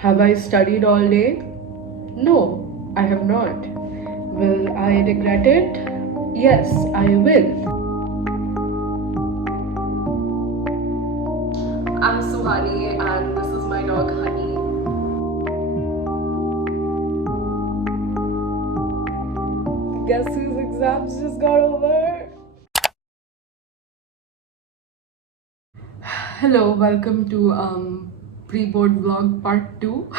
Have I studied all day? No, I have not. Will I regret it? Yes, I will. I'm Suhani and this is my dog Honey. Guess whose exams just got over? Hello, welcome to pre-board vlog part 2.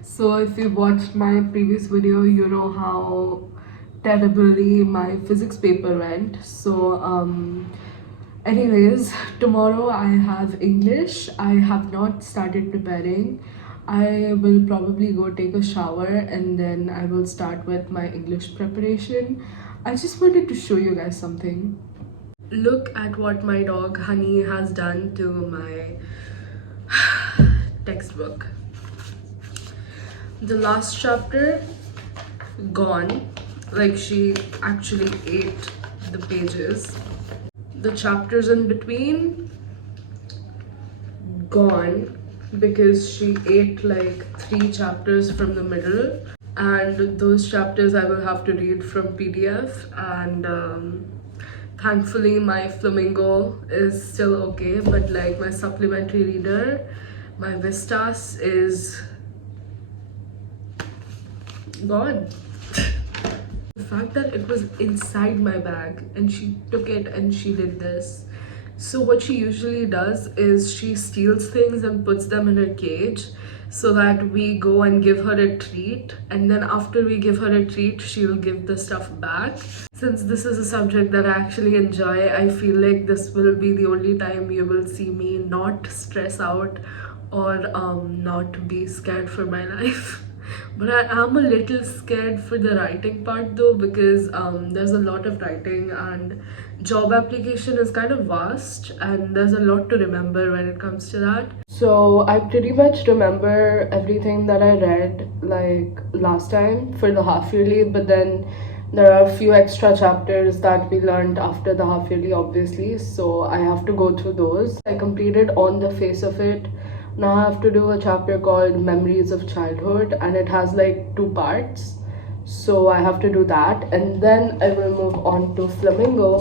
So if you watched my previous video, you know how terribly my physics paper went. So anyways, tomorrow I have English. I have not started preparing. I will probably go take a shower and then I will start with my English preparation. I just wanted to show you guys something. Look at what my dog Honey has done to my textbook. The last chapter gone, like she actually ate the pages. The chapters in between gone because she ate like 3 chapters from the middle, and those chapters I will have to read from PDF. And thankfully my flamingo is still okay, but like my supplementary reader, my Vistas, is gone. The fact that it was inside my bag and she took it and she did this. So what she usually does is she steals things and puts them in her cage so that we go and give her a treat, and then after we give her a treat she'll give the stuff back. Since this is a subject that I actually enjoy, I feel like this will be the only time you will see me not stress out or not be scared for my life. But I am a little scared for the writing part though, because there's a lot of writing and job application is kind of vast and there's a lot to remember when it comes to that. So I pretty much remember everything that I read like last time for the half yearly, but then there are a few extra chapters that we learned after the half yearly, obviously, so I have to go through those. I completed On the Face of It. Now I have to do a chapter called Memories of Childhood, and it has like 2 parts. So I have to do that, and then I will move on to Flamingo,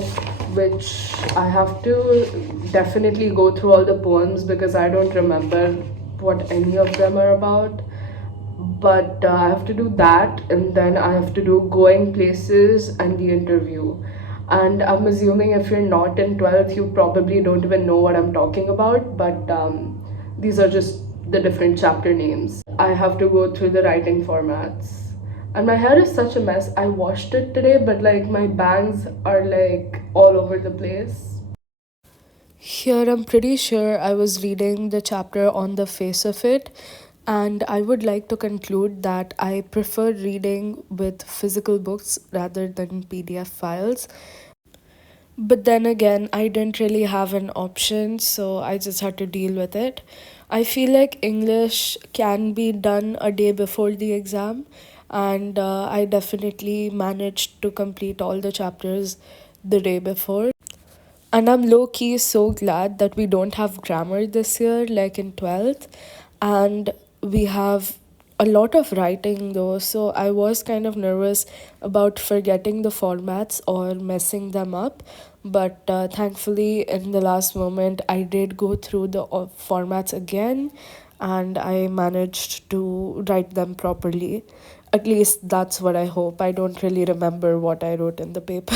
which I have to definitely go through all the poems because I don't remember what any of them are about. But I have to do that, and then I have to do Going Places and the interview. And I'm assuming if you're not in 12th, you probably don't even know what I'm talking about, but these are just the different chapter names. I have to go through the writing formats. And my hair is such a mess. I washed it today, but like my bangs are like all over the place. Here, I'm pretty sure I was reading the chapter On the Face of It, and I would like to conclude that I prefer reading with physical books rather than PDF files. But then again, I didn't really have an option, so I just had to deal with it. I feel like English can be done a day before the exam, and I definitely managed to complete all the chapters the day before. And I'm low key so glad that we don't have grammar this year, like in 12th. And we have a lot of writing though, so I was kind of nervous about forgetting the formats or messing them up. But thankfully, in the last moment, I did go through the formats again and I managed to write them properly. At least that's what I hope. I don't really remember what I wrote in the paper.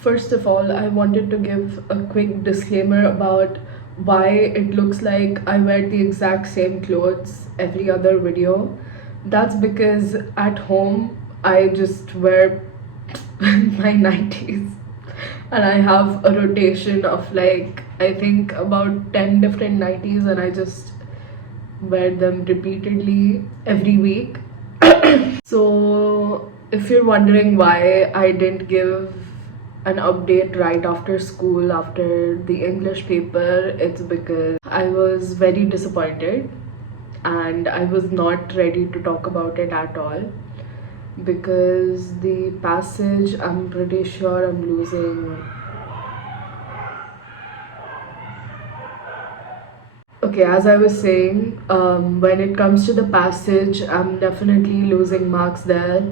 First of all, I wanted to give a quick disclaimer about why it looks like I wear the exact same clothes every other video. That's because at home I just wear my 90s, and I have a rotation of like I think about 10 different 90s, and I just wear them repeatedly every week. So if you're wondering why I didn't give an update right after school, after the English paper, it's because I was very disappointed and I was not ready to talk about it at all, because the passage I'm pretty sure I'm losing Okay, as I was saying, when it comes to the passage, I'm definitely losing marks there.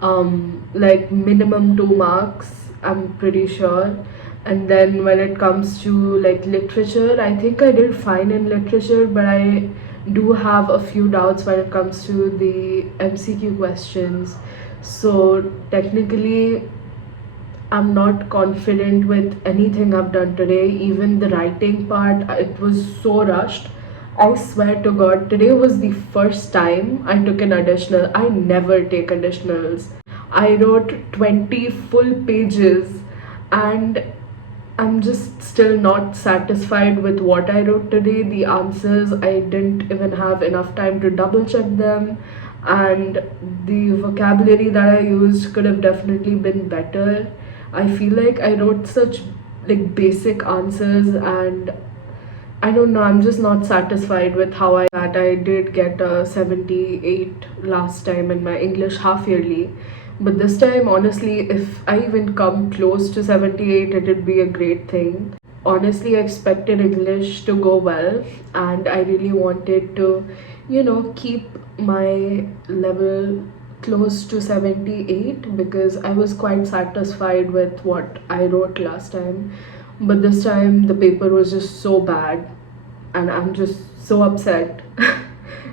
Like minimum 2 marks, I'm pretty sure. And then when it comes to like literature, I think I did fine in literature, but I do have a few doubts when it comes to the MCQ questions. So technically, I'm not confident with anything I've done today. Even the writing part, it was so rushed. I swear to God, today was the first time I took an additional. I never take additionals. I wrote 20 full pages and I'm just still not satisfied with what I wrote today. The answers, I didn't even have enough time to double check them, and the vocabulary that I used could have definitely been better. I feel like I wrote such like basic answers, and I don't know, I'm just not satisfied with how I did get a 78 last time in my English half yearly. But this time, honestly, if I even come close to 78, it'd be a great thing. Honestly, I expected English to go well, and I really wanted to, keep my level close to 78 because I was quite satisfied with what I wrote last time. But this time, the paper was just so bad, and I'm just so upset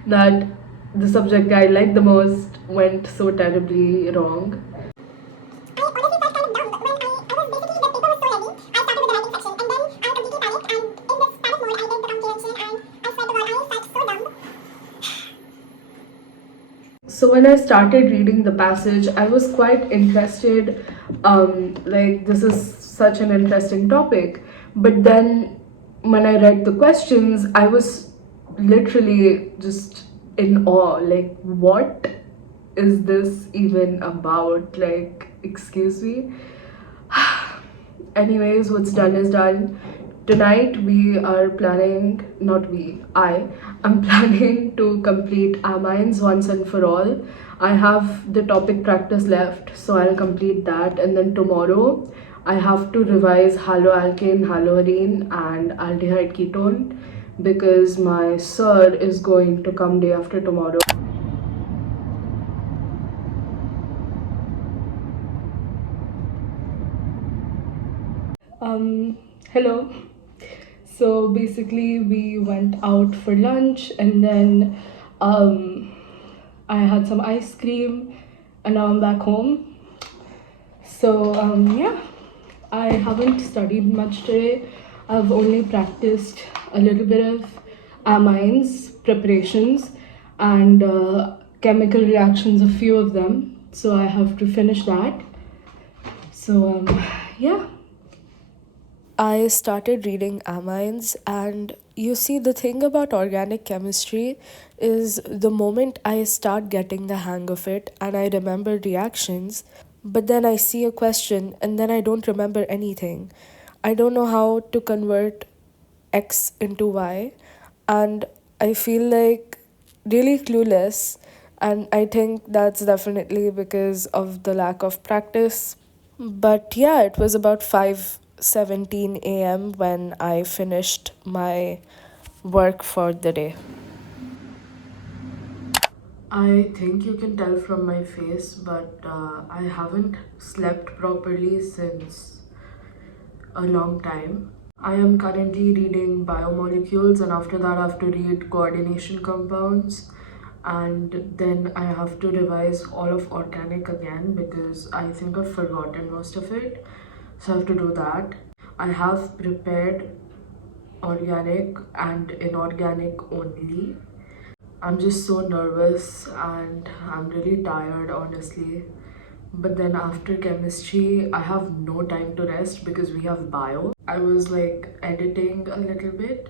that the subject I like the most went so terribly wrong. So when I started reading the passage, I was quite interested. Like this is such an interesting topic. But then when I read the questions, I was literally just in awe. Like, what is this even about? Like, excuse me. Anyways, what's done is done. Tonight we are planning, not we, I'm planning to complete amines once and for all. I have the topic practice left, so I'll complete that. And then tomorrow I have to revise haloalkane, haloarine, and aldehyde ketone because my sir is going to come day after tomorrow. Hello. So basically, we went out for lunch and then um, I had some ice cream and now I'm back home. So, yeah, I haven't studied much today. I've only practiced a little bit of amines preparations and chemical reactions, a few of them. So, I have to finish that. So, yeah. I started reading amines, and you see, the thing about organic chemistry is the moment I start getting the hang of it and I remember reactions, but then I see a question and then I don't remember anything. I don't know how to convert X into Y, and I feel like really clueless. And I think that's definitely because of the lack of practice. But yeah, it was about 5:17 a.m. when I finished my work for the day. I think you can tell from my face, but I haven't slept properly since a long time. I am currently reading biomolecules, and after that, I have to read coordination compounds, and then I have to revise all of organic again because I think I've forgotten most of it. So I have to do that. I have prepared organic and inorganic only. I'm just so nervous and I'm really tired, honestly. But then after chemistry, I have no time to rest because we have bio. I was like editing a little bit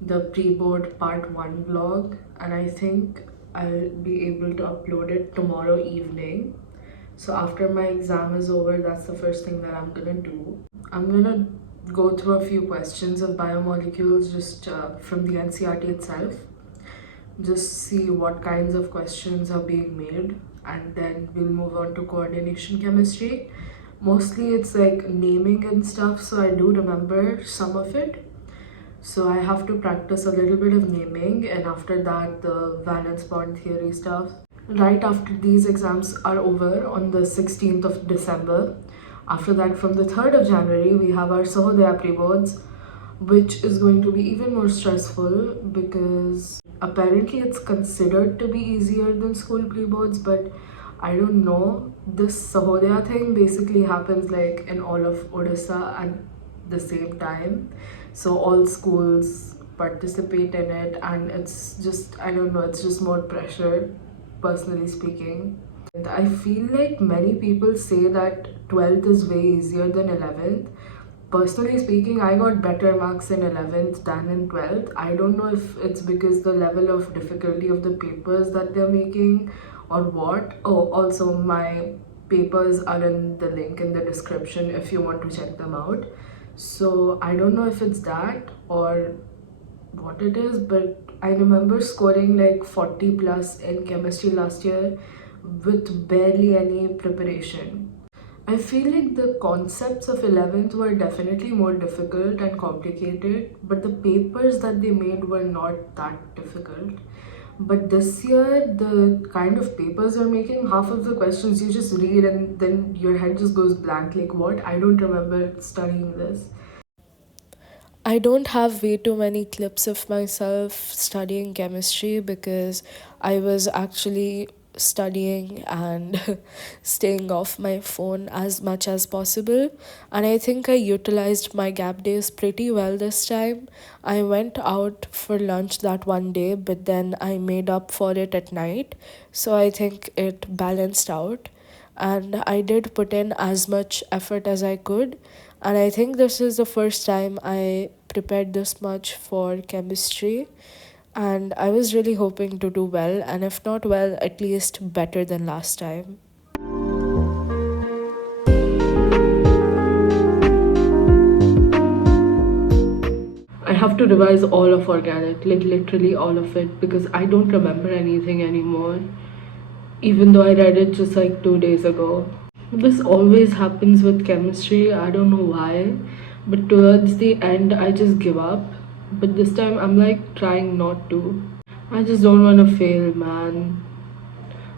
the pre-board part 1 vlog, and I think I'll be able to upload it tomorrow evening. So after my exam is over, that's the first thing that I'm gonna do. I'm gonna go through a few questions of biomolecules just from the NCRT itself, just see what kinds of questions are being made, and then we'll move on to coordination chemistry. Mostly it's like naming and stuff, so I do remember some of it, So I have to practice a little bit of naming, and after that the valence bond theory stuff. Right after these exams are over on the 16th of December. After that, from the 3rd of January, we have our Sahodaya pre-boards, which is going to be even more stressful because apparently it's considered to be easier than school pre-boards, but I don't know. This Sahodaya thing basically happens like in all of Odisha at the same time. So all schools participate in it, and it's just, I don't know, it's just more pressure, personally speaking. And I feel like many people say that 12th is way easier than 11th. Personally speaking, I got better marks in 11th than in 12th. I don't know if it's because the level of difficulty of the papers that they're making or what. Oh, also, my papers are in the link in the description if you want to check them out. So I don't know if it's that or what it is, but I remember scoring like 40 plus in chemistry last year with barely any preparation. I feel like the concepts of 11th were definitely more difficult and complicated, but the papers that they made were not that difficult. But this year, the kind of papers they're making, half of the questions you just read and then your head just goes blank. Like, what? I don't remember studying this. I don't have way too many clips of myself studying chemistry because I was actually studying and staying off my phone as much as possible. And I think I utilized my gap days pretty well this time. I went out for lunch that one day, but then I made up for it at night. So I think it balanced out. And I did put in as much effort as I could. And I think this is the first time I prepared this much for chemistry. And I was really hoping to do well, and if not well, at least better than last time. I have to revise all of organic, like literally all of it, because I don't remember anything anymore, even though I read it just like 2 days ago. This always happens with chemistry, I don't know why, but towards the end, I just give up. But this time, I'm like trying not to. I just don't want to fail, man.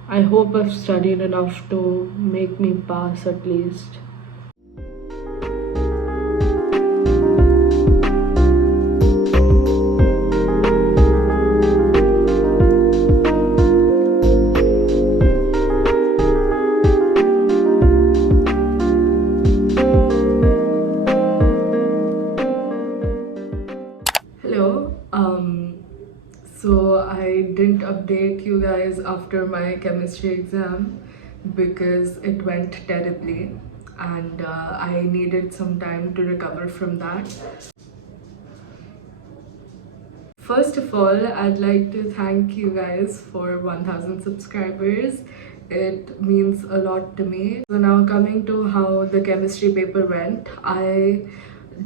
I hope I've studied enough to make me pass at least. Hello. So I didn't update you guys after my chemistry exam because it went terribly, and I needed some time to recover from that. First of all, I'd like to thank you guys for 1000 subscribers. It means a lot to me. So now coming to how the chemistry paper went, I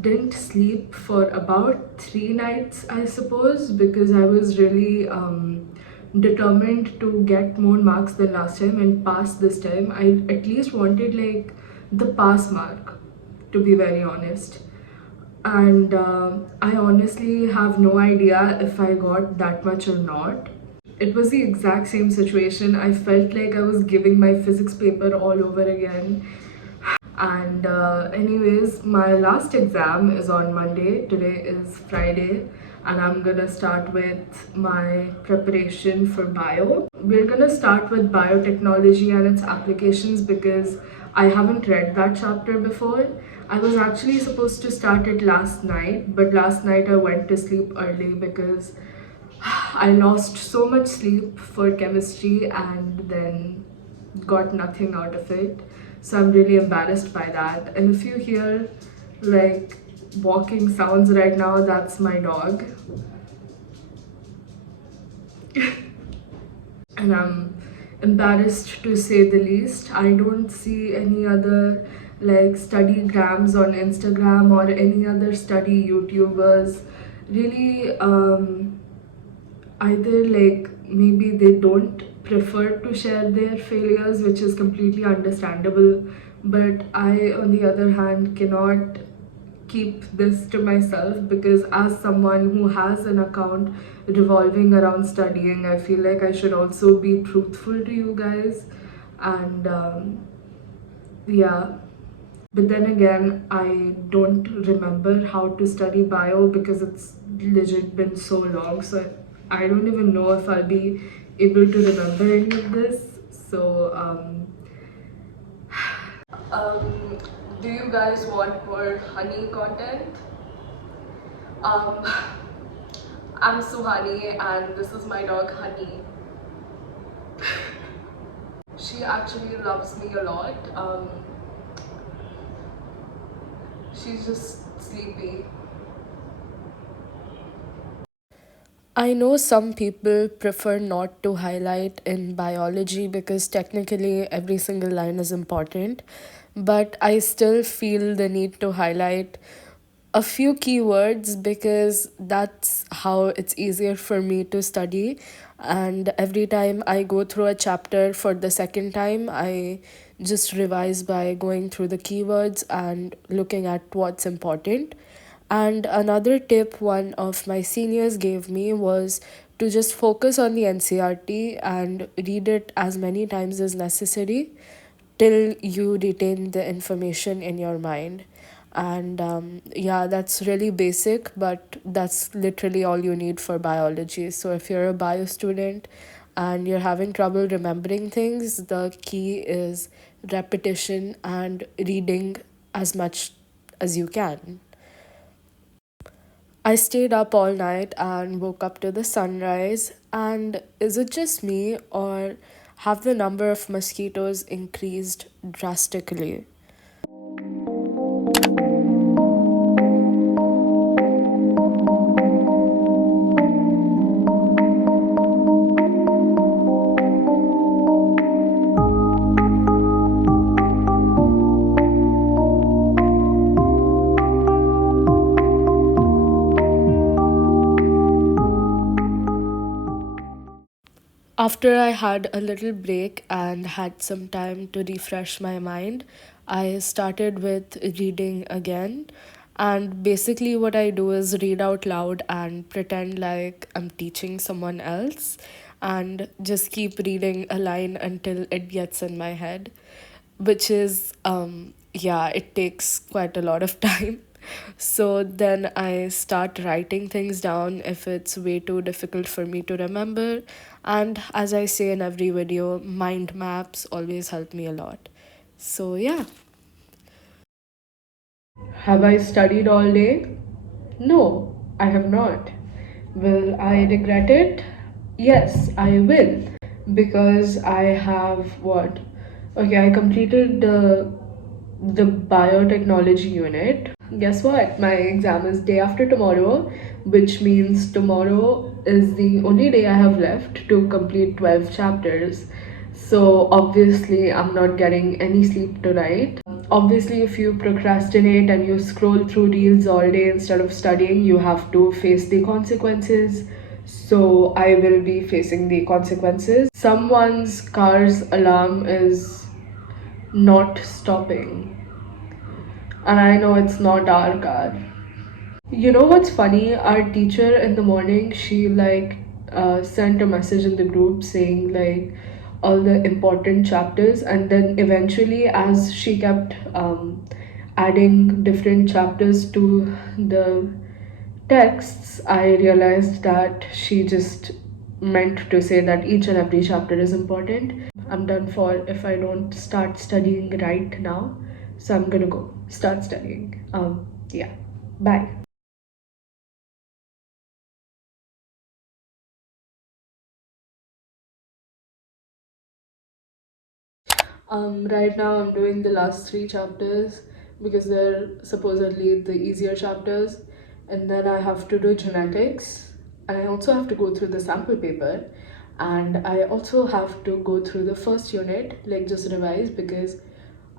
didn't sleep for about 3 nights, I suppose, because I was really determined to get more marks than last time and pass this time. I at least wanted like the pass mark, to be very honest. And I honestly have no idea if I got that much or not. It was the exact same situation. I felt like I was giving my physics paper all over again. And anyways, my last exam is on Monday. Today is Friday, and I'm gonna start with my preparation for bio. We're gonna start with biotechnology and its applications because I haven't read that chapter before. I was actually supposed to start it last night, but last night I went to sleep early because I lost so much sleep for chemistry and then got nothing out of it. So I'm really embarrassed by that. And if you hear like walking sounds right now, that's my dog. And I'm embarrassed to say the least. I don't see any other like study grams on Instagram or any other study YouTubers really either like maybe they don't prefer to share their failures, which is completely understandable, but I on the other hand cannot keep this to myself, because as someone who has an account revolving around studying, I feel like I should also be truthful to you guys. And yeah, but then again, I don't remember how to study bio because it's legit been so long. So I don't even know if I'll be able to remember any of this. So, um, do you guys want more honey content? Um, I'm Suhani, and this is my dog Honey. She actually loves me a lot. She's just sleepy. I know some people prefer not to highlight in biology because technically every single line is important, but I still feel the need to highlight a few keywords because that's how it's easier for me to study. And every time I go through a chapter for the second time, I just revise by going through the keywords and looking at what's important. And another tip one of my seniors gave me was to just focus on the NCRT and read it as many times as necessary till you retain the information in your mind. And yeah, that's really basic, but that's literally all you need for biology. So if you're a bio student and you're having trouble remembering things, the key is repetition and reading as much as you can. I stayed up all night and woke up to the sunrise. And is it just me, or have the number of mosquitoes increased drastically? After I had a little break and had some time to refresh my mind, I started with reading again. And basically, what I do is read out loud and pretend like I'm teaching someone else, and just keep reading a line until it gets in my head, which is, yeah, it takes quite a lot of time. So then I start writing things down if it's way too difficult for me to remember. And as I say in every video, mind maps always help me a lot. So yeah. Have I studied all day? No, I have not. Will I regret it? Yes, I will. Because I have what? Okay, I completed the biotechnology unit. Guess what? My exam is day after tomorrow, which means tomorrow is the only day I have left to complete 12 chapters. So obviously, I'm not getting any sleep tonight. Obviously, if you procrastinate and you scroll through reels all day instead of studying, you have to face the consequences. So I will be facing the consequences. Someone's car's alarm is not stopping, and I know it's not our car. You know what's funny? Our teacher in the morning, she sent a message in the group saying like all the important chapters, and then eventually, as she kept adding different chapters to the texts, I realized that she just meant to say that each and every chapter is important. I'm done for if I don't start studying right now. So I'm gonna go start studying. Yeah. Bye. Right now I'm doing the last three chapters because they're supposedly the easier chapters, and then I have to do genetics, and I also have to go through the sample paper, and I also have to go through the first unit, like just revise because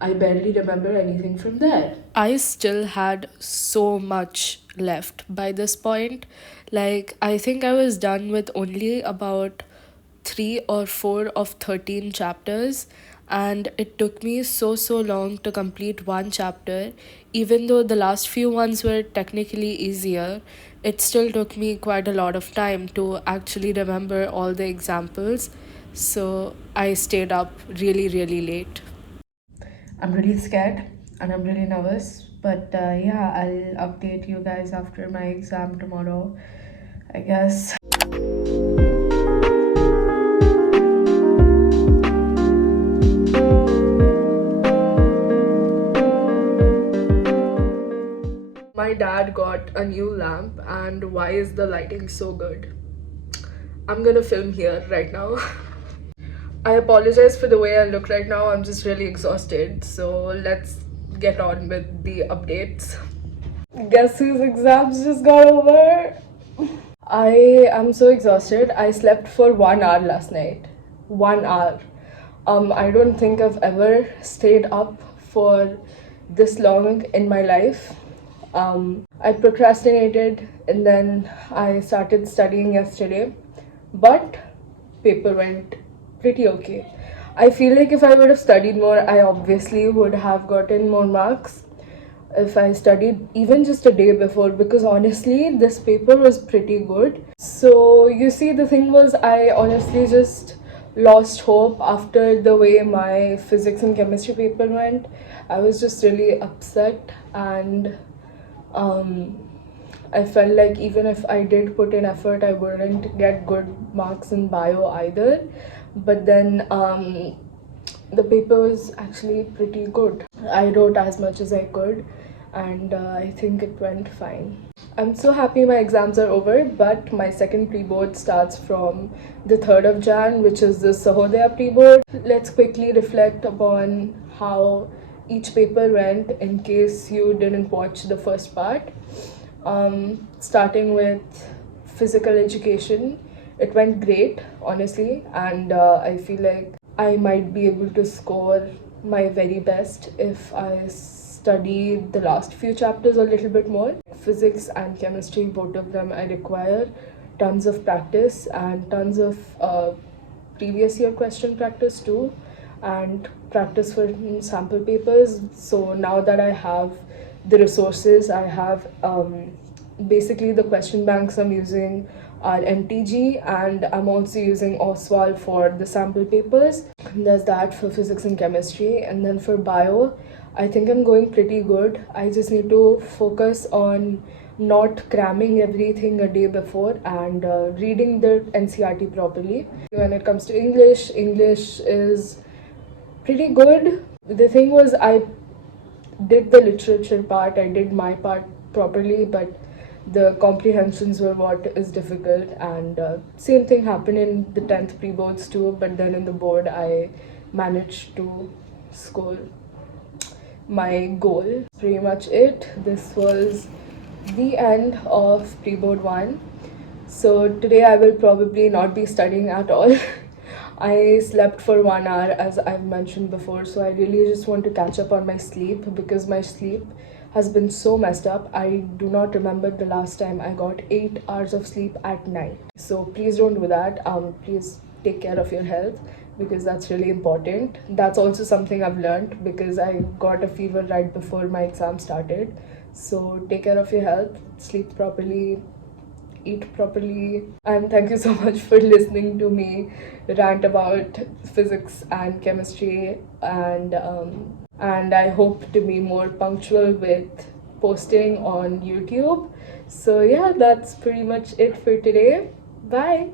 I barely remember anything from there. I still had so much left by this point. Like, I think I was done with only about 3 or 4 of 13 chapters, and it took me so long to complete one chapter. Even though the last few ones were technically easier, it still took me quite a lot of time to actually remember all the examples, so I stayed up really late. I'm really scared and I'm really nervous, but yeah, I'll update you guys after my exam tomorrow, I guess. My dad got a new lamp, and why is the lighting so good? I'm gonna film here right now. I apologize for the way I look right now. I'm just really exhausted. So let's get on with the updates. Guess whose exams just got over? I am so exhausted. I slept for 1 hour last night. 1 hour. I don't think I've ever stayed up for this long in my life. I procrastinated and then I started studying yesterday, but paper went pretty okay. I feel like if I would have studied more, I obviously would have gotten more marks if I studied even just a day before, because honestly, this paper was pretty good. So, you see, the thing was, I honestly just lost hope after the way my physics and chemistry paper went. I was just really upset, and I felt like even if I did put in effort, I wouldn't get good marks in bio either. But then the paper was actually pretty good. I wrote as much as I could, and I think it went fine. I'm so happy my exams are over, but my second pre-board starts from the 3rd of Jan, which is the Sahodaya pre-board. Let's quickly reflect upon how each paper went in case you didn't watch the first part. Starting with physical education, it went great, honestly, and I feel like I might be able to score my very best if I study the last few chapters a little bit more. Physics and chemistry, both of them, I require tons of practice and tons of previous year question practice too, and practice for sample papers. So now that I have the resources, I have basically the question banks I'm using are MTG, and I'm also using Oswald for the sample papers. There's that for physics and chemistry, and then for bio, I think I'm going pretty good. I just need to focus on not cramming everything a day before and reading the NCRT properly. When it comes to English, English is pretty good. The thing was, I did the literature part, I did my part properly, but the comprehensions were what is difficult, and same thing happened in the 10th pre-boards too, but then in the board I managed to score my goal. Pretty much it. This was the end of pre-board 1. So today I will probably not be studying at all. I slept for 1 hour, as I've mentioned before, so I really just want to catch up on my sleep because my sleep has been so messed up. I do not remember the last time I got 8 hours of sleep at night. So please don't do that. Please take care of your health because that's really important. That's also something I've learned because I got a fever right before my exam started. So take care of your health, sleep properly, eat properly, and thank you so much for listening to me rant about physics and chemistry, and I hope to be more punctual with posting on YouTube. So yeah, that's pretty much it for today. Bye.